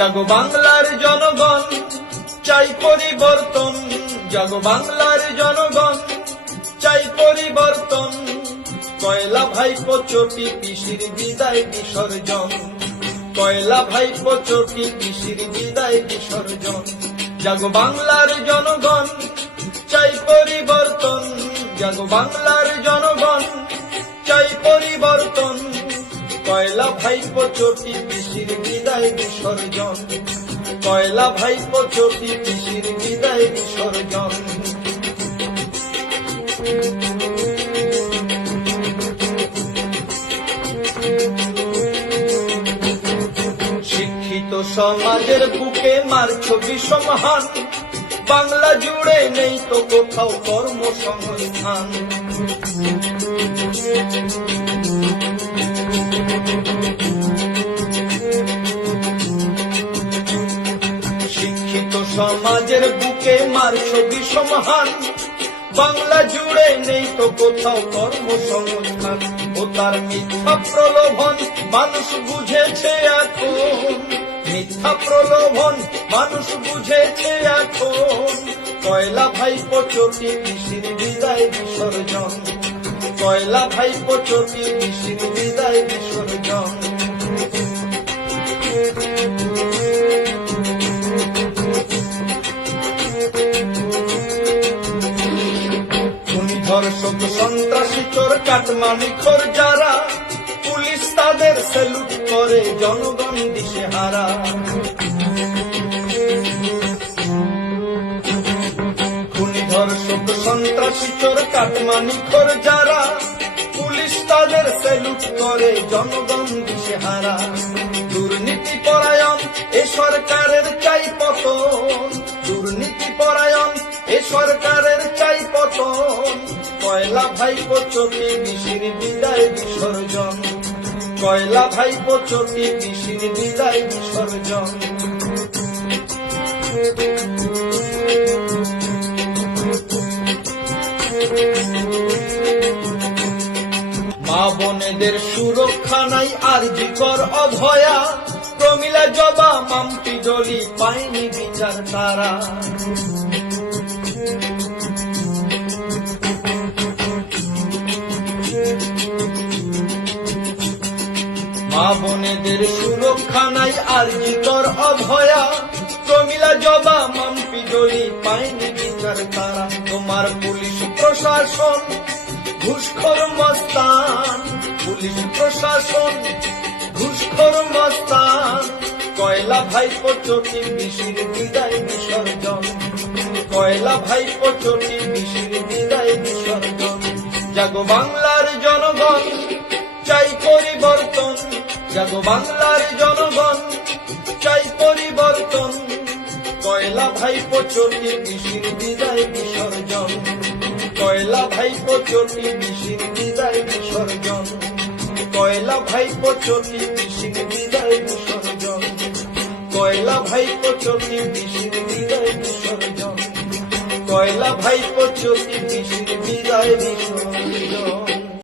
জাগো বাংলার জনগণ, চাই পরিবর্তন। জাগো বাংলার জনগণ, চাই পরিবর্তন। কয়লা ভাইপো চটি পিসির বিদায় বিসর্জন। কয়লা ভাইপো চটি পিসির বিদায় বিসর্জন। জাগো বাংলার জনগণ, চাই পরিবর্তন। জাগো বাংলার জনগণ, চাই পরিবর্তন। কয়লা ভাইপো চটি পিসির বিদায় বিসর্জন। কয়লা ভাইপো চটি পিসির বিদায় বিসর্জন। শিক্ষিত সমাজের বুকে মারছো বিষমহান। বাংলা জুড়ে নেই তো কোথাও কর্মসংস্থান। শিক্ষিত সমাজের বুকে মারছো বিষমহান। বাংলা জুড়ে নেই তো কোথাও কর্মসংস্থান। ও তার মিথ্যা প্রলোভন মানুষ বুঝেছে এখন। মিথ্যা প্রলোভন মানুষ বুঝেছে এখন। কয়লা ভাইপো চটি পিসির বিদায় বিসর্জন। কয়লা ভাইপো চটি পিসির বিদায় বিসর্জন। ধর্ষক সন্ত্রাসী চোর কাটমানিখোর যারা, পুলিশ তাদের স্যালুট করে, জনগণ দিশেহারা। খুনি ধর্ষক সন্ত্রাসী চোর কাটমানিখোর যারা, পুলিশ তাদের স্যালুট করে, জনগণ দিশেহারা। দুর্নীতি পরায়ণ এ সরকারের চাই পতন। দুর্নীতি পরায়ণ এ সরকারের চাই পতন। কয়লা ভাইপো চটি পিসির বিদায় বিসর্জন। কয়লা ভাইপো চটি পিসির বিদায় বিসর্জন। মা বোনেদের সুরক্ষা নাই আরজিকর অভয়া। প্রমিলা জবা মাম্পি ডলি পায়নি বিচার তারা। মা বোনেদের সুরক্ষা নাই আরজিকর অভয়া। প্রমিলা জবা মাম্পি ডলি পায়নি বিচার তারা। তোমার পুলিশ প্রশাসন ঘুষখোর মস্তান। পুলিশ প্রশাসন ঘুষখোর মস্তান। কয়লা ভাইপো চটি পিসির বিদায় বিসর্জন। কয়লা ভাইপো চটি পিসির বিদায় বিসর্জন। জাগো বাংলার জনগণ, চাই পরিবর্তন। জাগো বাংলার জনগণ, চাই পরিবর্তন। কয়লা ভাইপো চটি পিসির বিদায় বিসর্জন। কয়লা ভাইপো চটি পিসির বিদায় বিসর্জন। কয়লা ভাইপো চটি পিসির বিদায় বিসর্জন। কয়লা ভাইপো চটি পিসির বিদায় বিসর্জন। কয়লা ভাইপো চটি পিসির বিদায় বিসর্জন।